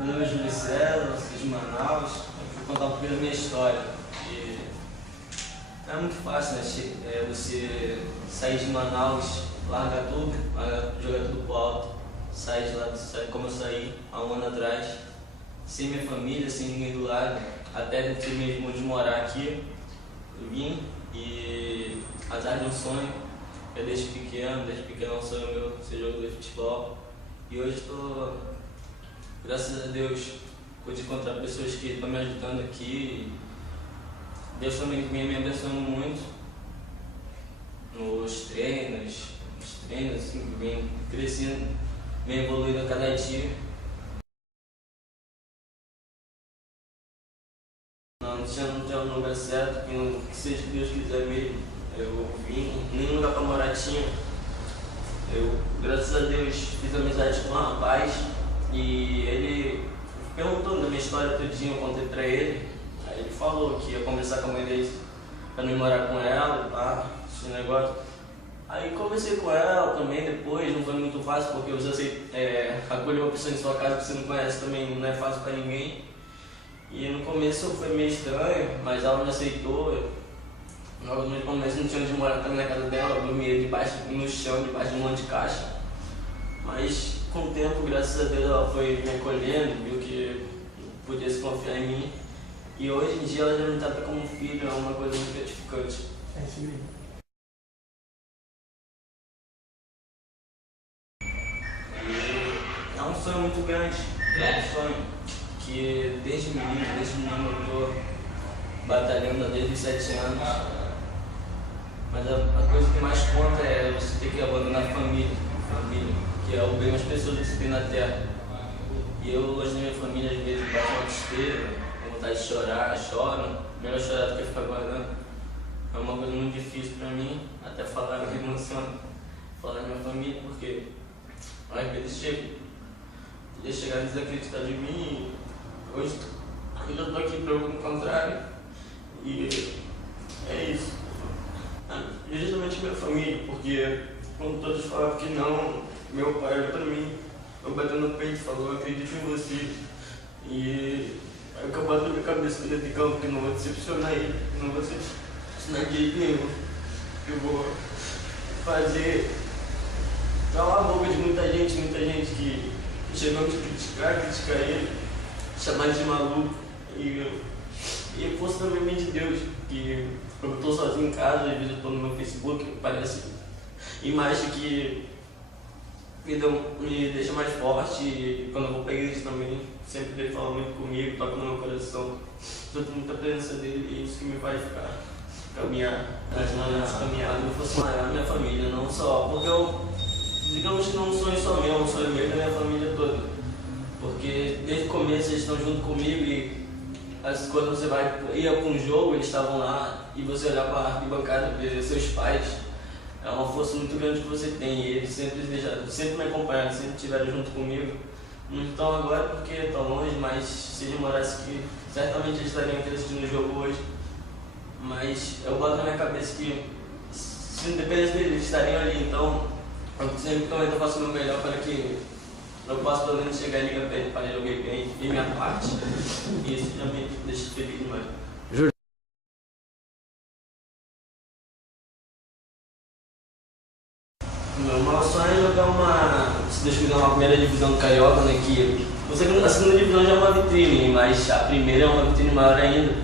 Meu nome é Júlio César, sou de Manaus. Eu vou contar um pouquinho da minha história. E é muito fácil, né? Você sair de Manaus, largar tudo, jogar tudo pro alto, sair de lá, como eu saí há um ano atrás, sem minha família, sem ninguém do lado, até ter mesmo de morar aqui. Eu vim e atrás de um sonho, eu desde pequeno é um sonho meu ser jogador de futebol. E hoje estou, graças a Deus, pude encontrar pessoas que estão me ajudando aqui. Deus também vem me abençoando muito nos treinos, assim, vem crescendo, vem evoluindo a cada dia. Não tinha um lugar certo, que seja que Deus quiser mesmo. Eu vim, nem lugar para morar tinha. Eu, graças a Deus, fiz amizade com um rapaz e ele perguntou da minha história todinha, eu contei pra ele. Aí ele falou que ia conversar com a mãe dele pra não ir morar com ela, tá? Esse negócio. Aí conversei com ela também depois, não foi muito fácil porque você acolher uma pessoa em sua casa que você não conhece também não é fácil pra ninguém. E no começo foi meio estranho, mas ela me aceitou. Logo no começo não tinha onde morar também na casa dela, eu dormia no chão, debaixo de um monte de caixa. Mas com o tempo, graças a Deus, ela foi me acolhendo, viu que podia se confiar em mim. E hoje em dia ela já me trata como filho, é uma coisa muito gratificante. É isso mesmo. E é um sonho muito grande, é um sonho que desde menino eu estou batalhando desde os 7 anos. Mas a coisa que mais conta é você ter que abandonar a família, que é o bem mais precioso que você tem na terra. E eu, longe da minha família, às vezes bato uma tristeza, tenho vontade de chorar, choro. Melhor chorar do que ficar guardando. É uma coisa muito difícil pra mim, até falar, eu me emociono. Falar da minha família, porque às vezes podia chegar a desacreditar de mim. E hoje eu já tô aqui pra o contrário. E é isso. E justamente minha família, porque quando todos falavam que não, meu pai olhou pra mim, eu batendo no peito e falou, eu acredito em você. E aí eu bato na minha cabeça dentro de campo que não vou decepcionar ele, não vou decepcionar de jeito nenhum. Eu vou fazer calar a boca de muita gente que chegou a me criticar ele, chamar ele de maluco. E a força também vem de Deus, que eu estou sozinho em casa, às vezes eu estou no meu Facebook, parece imagem que me deixa mais forte. E quando eu vou para a igreja também, sempre ele fala muito comigo, toca no meu coração. Sinto muita presença dele e isso que me faz caminhar, não fosse a minha família, não só, porque eu, digamos que não é um sonho só meu, é um sonho meu da minha família toda. Porque desde o começo eles estão junto comigo e quando você ia para um jogo, eles estavam lá e você olhar para a arquibancada e ver seus pais, é uma força muito grande que você tem. E eles sempre me acompanharam, sempre estiveram junto comigo. Não estão agora porque estão longe, mas se eles morassem aqui, certamente eles estariam aqui assistindo o jogo hoje. Mas eu boto na minha cabeça que, se independente deles, eles estariam ali. Então, eu sempre também faço o meu melhor para que eu posso pelo menos chegar e ligar pra ele, para ele jogar bem, e minha parte. E isso já me deixa feliz demais. Meu maior sonho é jogar se Deus quiser, uma primeira divisão do Carioca, né? Que a segunda divisão já é uma vitrine, mas a primeira é uma vitrine maior ainda.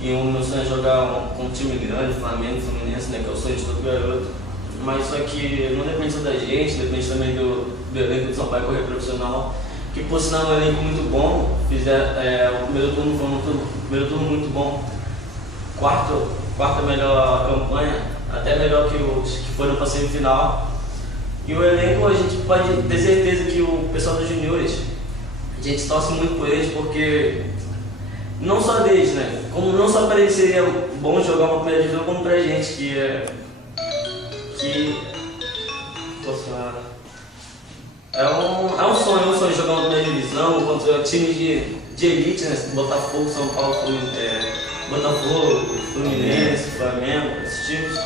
E o meu sonho é jogar com um time grande, Flamengo, Fluminense, né? Que é o sonho de todo garoto. Mas só que não depende só da gente, depende também do elenco do São Paulo Correio Profissional, que por sinal é um elenco muito bom. O primeiro turno foi um primeiro turno muito bom, quarta melhor campanha, até melhor que os que foram para a semifinal. E o elenco, a gente pode ter certeza que o pessoal dos juniores, a gente torce muito por eles, porque não só deles, né? Como não só para eles seria bom jogar uma primeira divisão, como para a gente, é um sonho jogar uma primeira divisão contra times de elite, né? Botafogo, São Paulo, Fluminense, Flamengo, esses times.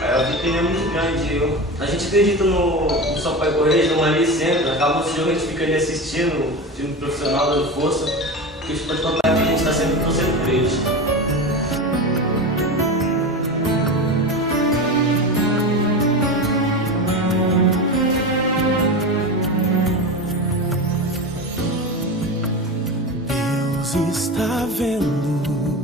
Aí a vitrine é muito grande. A gente acredita no Sampaio Correia, no Mali sempre. Acaba o jogo, a gente fica ali assistindo, o time profissional dando força. Porque isso pode contar que a gente está sempre torcendo por eles. Deus está vendo